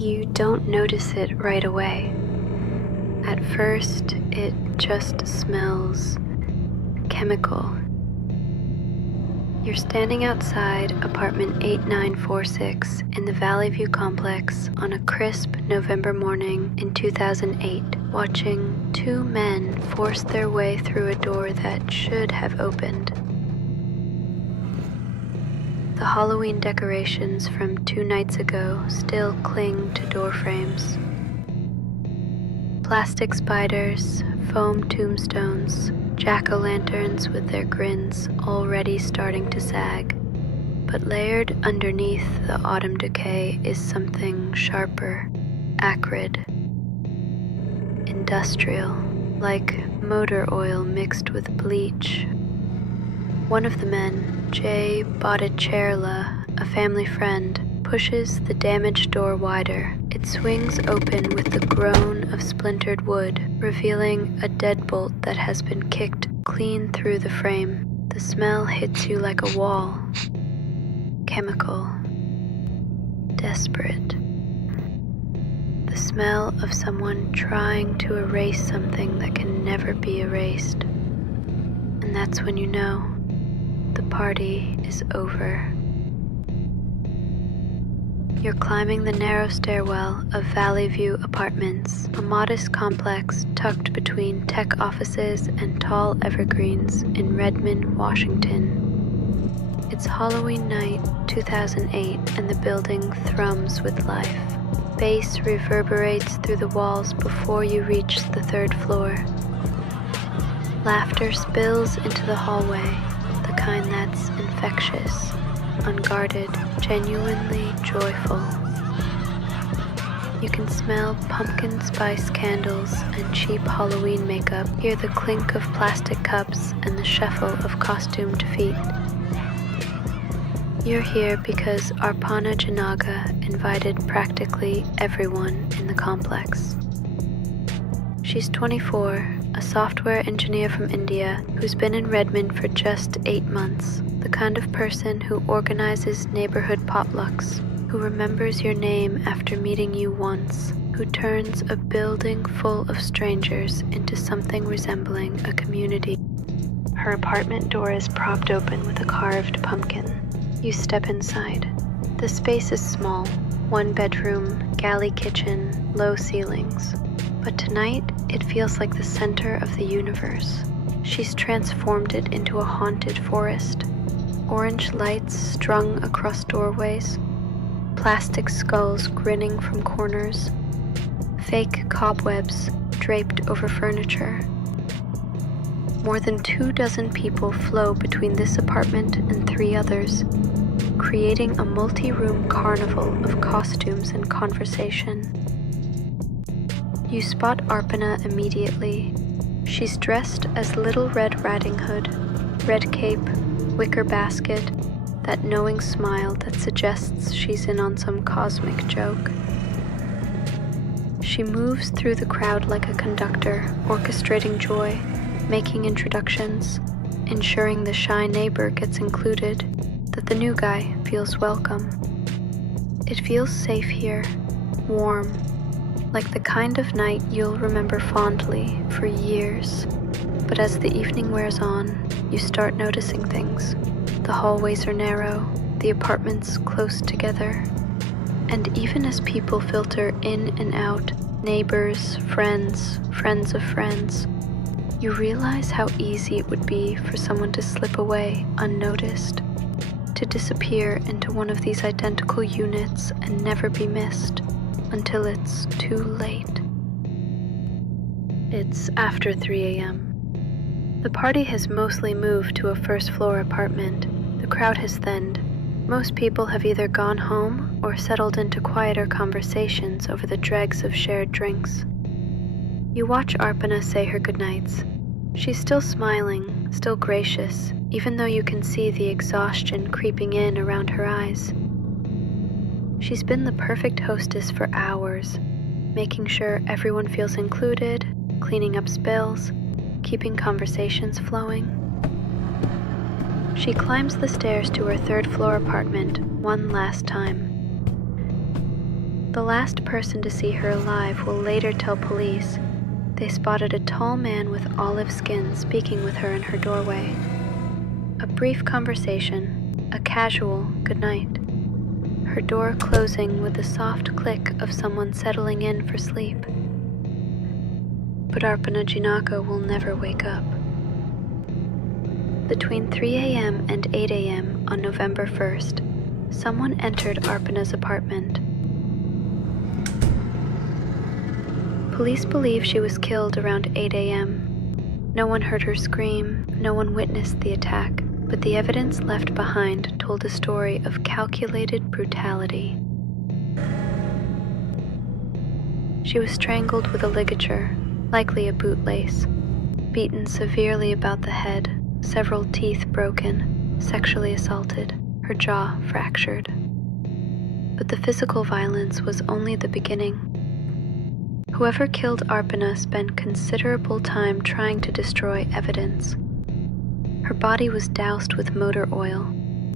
You don't notice it right away. At first, it just smells chemical. You're standing outside apartment 8946 in the Valley View complex on a crisp November morning in 2008, watching two men force their way through a door that should have opened. The Halloween decorations from 2 nights ago still cling to door frames. Plastic spiders, foam tombstones, jack-o'-lanterns with their grins already starting to sag. But layered underneath the autumn decay is something sharper, acrid, industrial, like motor oil mixed with bleach. One of the men, Jay Botticherla, a family friend, pushes the damaged door wider. It swings open with the groan of splintered wood, revealing a deadbolt that has been kicked clean through the frame. The smell hits you like a wall. Chemical. Desperate. The smell of someone trying to erase something that can never be erased. And that's when you know the party is over. You're climbing the narrow stairwell of Valley View Apartments, a modest complex tucked between tech offices and tall evergreens in Redmond, Washington. It's Halloween night, 2008, and the building thrums with life. Bass reverberates through the walls before you reach the 3rd floor. Laughter spills into the hallway, the kind that's infectious, unguarded, genuinely joyful. You can smell pumpkin spice candles and cheap Halloween makeup, hear the clink of plastic cups and the shuffle of costumed feet. You're here because Arpana Janaga invited practically everyone in the complex. She's 24, a software engineer from India who's been in Redmond for just 8 months. The kind of person who organizes neighborhood potlucks, who remembers your name after meeting you once, who turns a building full of strangers into something resembling a community. Her apartment door is propped open with a carved pumpkin. You step inside. The space is small, 1 bedroom, galley kitchen, low ceilings. But tonight, it feels like the center of the universe. She's transformed it into a haunted forest. Orange lights strung across doorways, plastic skulls grinning from corners, fake cobwebs draped over furniture. More than 24 people flow between this apartment and 3 others, creating a multi-room carnival of costumes and conversation. You spot Arpana immediately. She's dressed as Little Red Riding Hood, red cape, wicker basket, that knowing smile that suggests she's in on some cosmic joke. She moves through the crowd like a conductor, orchestrating joy, making introductions, ensuring the shy neighbor gets included, that the new guy feels welcome. It feels safe here, warm, like the kind of night you'll remember fondly for years. But as the evening wears on, you start noticing things. The hallways are narrow, the apartments close together. And even as people filter in and out, neighbors, friends, friends of friends, you realize how easy it would be for someone to slip away unnoticed, to disappear into one of these identical units and never be missed until it's too late. It's after 3 a.m. The party has mostly moved to a 1st floor apartment. The crowd has thinned. Most people have either gone home or settled into quieter conversations over the dregs of shared drinks. You watch Arpana say her goodnights. She's still smiling, still gracious, even though you can see the exhaustion creeping in around her eyes. She's been the perfect hostess for hours, making sure everyone feels included, cleaning up spills, keeping conversations flowing. She climbs the stairs to her 3rd floor apartment one last time. The last person to see her alive will later tell police they spotted a tall man with olive skin speaking with her in her doorway. A brief conversation, a casual goodnight. Her door closing with the soft click of someone settling in for sleep. But Arpana Jinaka will never wake up. Between 3 a.m. and 8 a.m. on November 1st, someone entered Arpana's apartment. Police believe she was killed around 8 a.m. No one heard her scream, no one witnessed the attack, but the evidence left behind told a story of calculated brutality. She was strangled with a ligature, likely a bootlace, beaten severely about the head, several teeth broken, sexually assaulted, her jaw fractured. But the physical violence was only the beginning. Whoever killed Arpana spent considerable time trying to destroy evidence. Her body was doused with motor oil,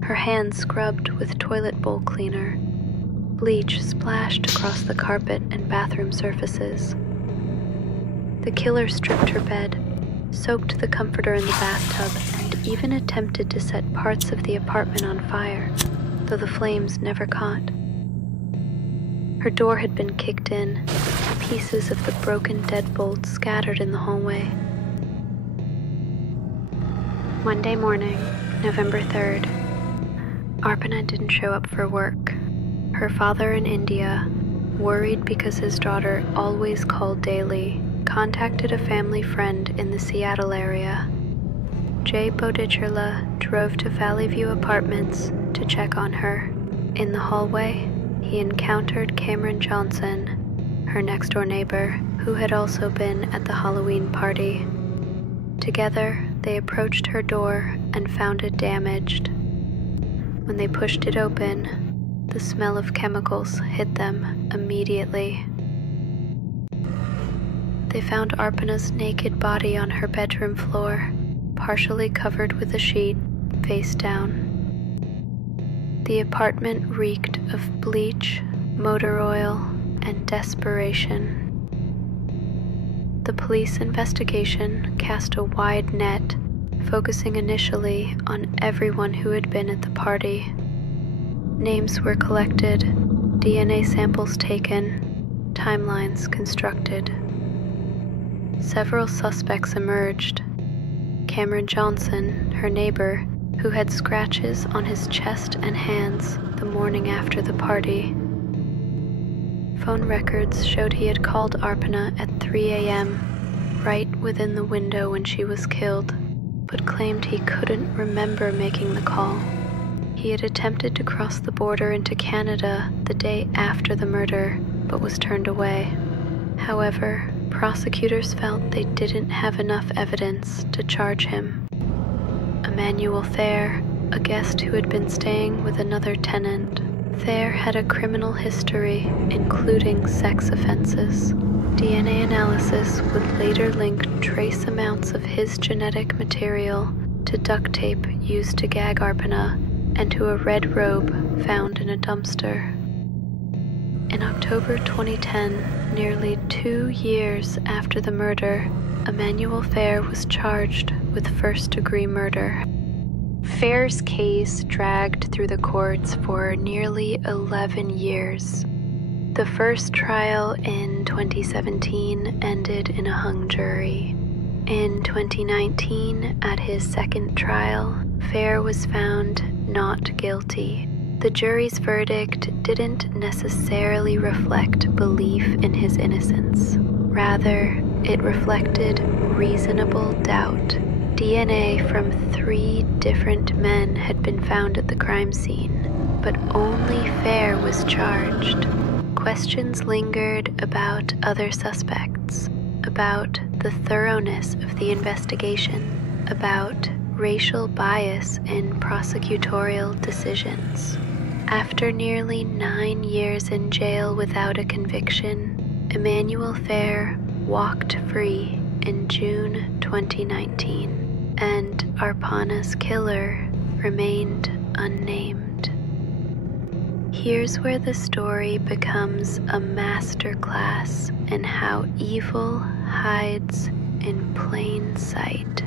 her hands scrubbed with toilet bowl cleaner, bleach splashed across the carpet and bathroom surfaces. The killer stripped her bed, soaked the comforter in the bathtub, and even attempted to set parts of the apartment on fire, though the flames never caught. Her door had been kicked in, pieces of the broken deadbolt scattered in the hallway. Monday morning, November 3rd. Arpana didn't show up for work. Her father in India, worried because his daughter always called daily, contacted a family friend in the Seattle area. Jay Bodichurla drove to Valley View Apartments to check on her. In the hallway, he encountered Cameron Johnson, her next-door neighbor, who had also been at the Halloween party. Together, they approached her door and found it damaged. When they pushed it open, the smell of chemicals hit them immediately. They found Arpana's naked body on her bedroom floor, partially covered with a sheet, face down. The apartment reeked of bleach, motor oil, and desperation. The police investigation cast a wide net, focusing initially on everyone who had been at the party. Names were collected, DNA samples taken, timelines constructed. Several suspects emerged. Cameron Johnson, her neighbor, who had scratches on his chest and hands the morning after the party. Phone records showed he had called Arpana at 3 a.m., right within the window when she was killed, but claimed he couldn't remember making the call. He had attempted to cross the border into Canada the day after the murder, but was turned away. However, prosecutors felt they didn't have enough evidence to charge him. Emmanuel Thayer, a guest who had been staying with another tenant. Thayer had a criminal history, including sex offenses. DNA analysis would later link trace amounts of his genetic material to duct tape used to gag Arpana and to a red robe found in a dumpster. In October 2010, nearly 2 years after the murder, Emmanuel Thayer was charged with first-degree murder. Thayer's case dragged through the courts for nearly 11 years. The first trial in 2017 ended in a hung jury. In 2019, at his second trial, Thayer was found not guilty. The jury's verdict didn't necessarily reflect belief in his innocence. Rather, it reflected reasonable doubt. DNA from 3 different men had been found at the crime scene, but only Thayer was charged. Questions lingered about other suspects, about the thoroughness of the investigation, about racial bias in prosecutorial decisions. After nearly 9 years in jail without a conviction, Emmanuel Thayer walked free in June 2019, and Arpana's killer remained unnamed. He Here's where the story becomes a masterclass in how evil hides in plain sight.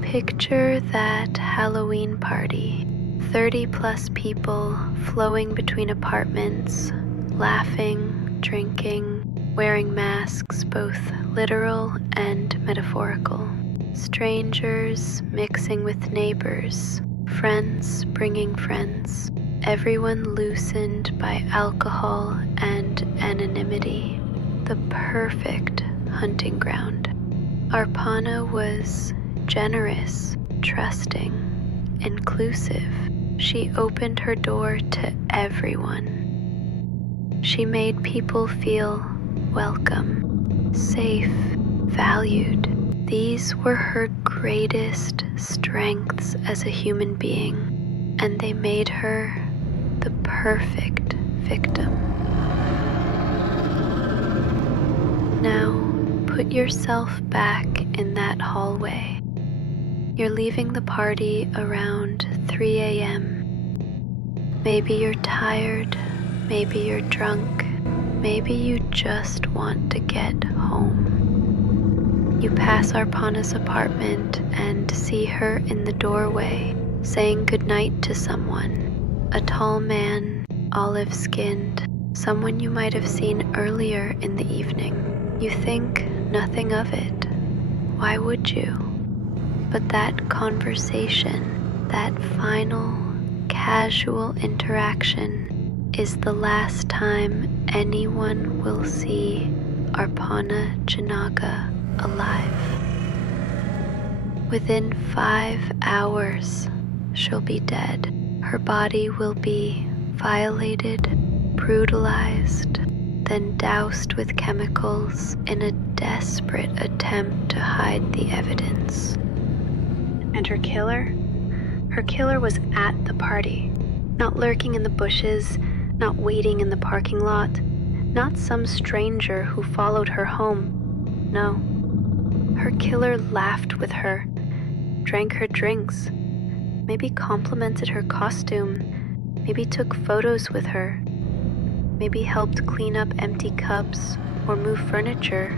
Picture that Halloween party. 30+ people flowing between apartments, laughing, drinking, wearing masks, both literal and metaphorical. Strangers mixing with neighbors, friends bringing friends. Everyone loosened by alcohol and anonymity. The perfect hunting ground. Arpana was generous, trusting, inclusive. She opened her door to everyone. She made people feel welcome, safe, valued. These were her greatest strengths as a human being, and they made her the perfect victim. Now, put yourself back in that hallway. You're leaving the party around 3 a.m. Maybe you're tired, maybe you're drunk, maybe you just want to get home. You pass Arpana's apartment and see her in the doorway, saying goodnight to someone. A tall man, olive-skinned, someone you might have seen earlier in the evening. You think nothing of it. Why would you? But that conversation, that final, casual interaction, is the last time anyone will see Arpana Janaga alive. Within 5 hours, she'll be dead. Her body will be violated, brutalized, then doused with chemicals in a desperate attempt to hide the evidence. And her killer? Her killer was at the party, not lurking in the bushes, not waiting in the parking lot, not some stranger who followed her home. No. Her killer laughed with her, drank her drinks, maybe complimented her costume, maybe took photos with her, maybe helped clean up empty cups or move furniture.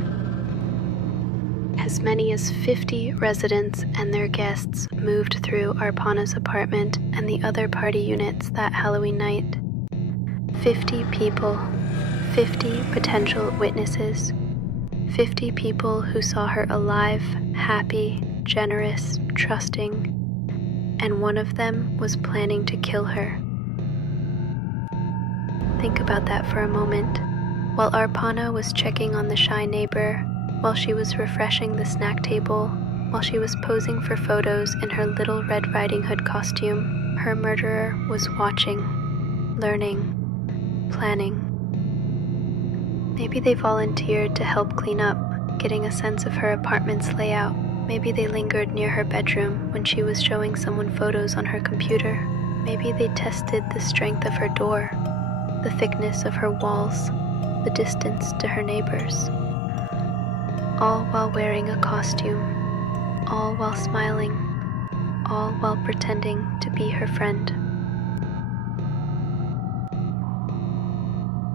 As many as 50 residents and their guests moved through Arpana's apartment and the other party units that Halloween night. 50 people, 50 potential witnesses, 50 people who saw her alive, happy, generous, trusting, and one of them was planning to kill her. Think about that for a moment. While Arpana was checking on the shy neighbor, while she was refreshing the snack table, while she was posing for photos in her little Red Riding Hood costume, her murderer was watching, learning, planning. Maybe they volunteered to help clean up, getting a sense of her apartment's layout. Maybe they lingered near her bedroom when she was showing someone photos on her computer. Maybe they tested the strength of her door, the thickness of her walls, the distance to her neighbors. All while wearing a costume, all while smiling, all while pretending to be her friend.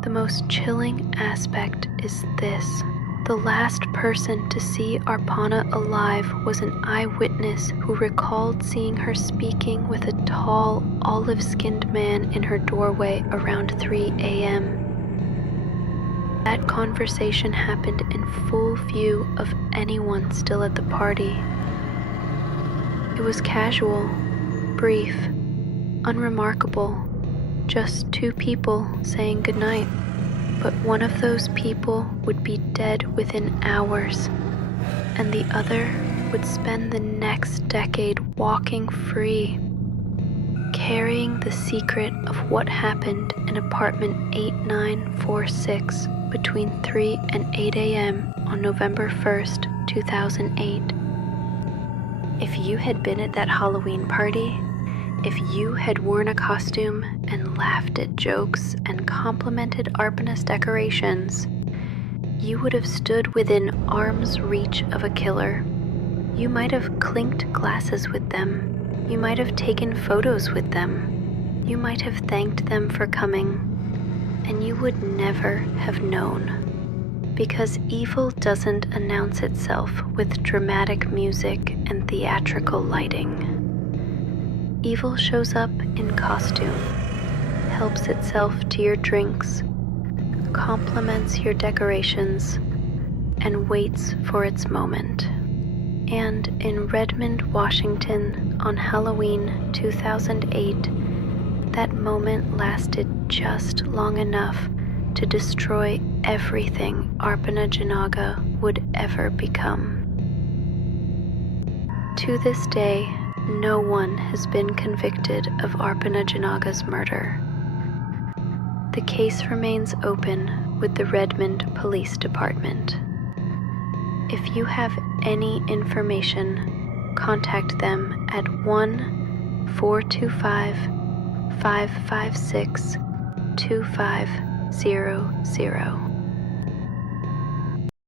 The most chilling aspect is this. The last person to see Arpana alive was an eyewitness who recalled seeing her speaking with a tall, olive-skinned man in her doorway around 3 a.m. That conversation happened in full view of anyone still at the party. It was casual, brief, unremarkable, just 2 people saying goodnight. But one of those people would be dead within hours, and the other would spend the next decade walking free, carrying the secret of what happened in apartment 8946 between 3 and 8 a.m. on November 1st, 2008. If you had been at that Halloween party, if you had worn a costume and laughed at jokes and complimented Arpana's decorations, you would have stood within arm's reach of a killer. You might have clinked glasses with them. You might have taken photos with them. You might have thanked them for coming, and you would never have known. Because evil doesn't announce itself with dramatic music and theatrical lighting. Evil shows up in costume, helps itself to your drinks, compliments your decorations, and waits for its moment. And in Redmond, Washington, on Halloween 2008, that moment lasted just long enough to destroy everything Arpanajanaga would ever become. To this day, no one has been convicted of Arpanajanaga's murder. The case remains open with the Redmond Police Department. If you have any information, contact them at 1-425-556-2500.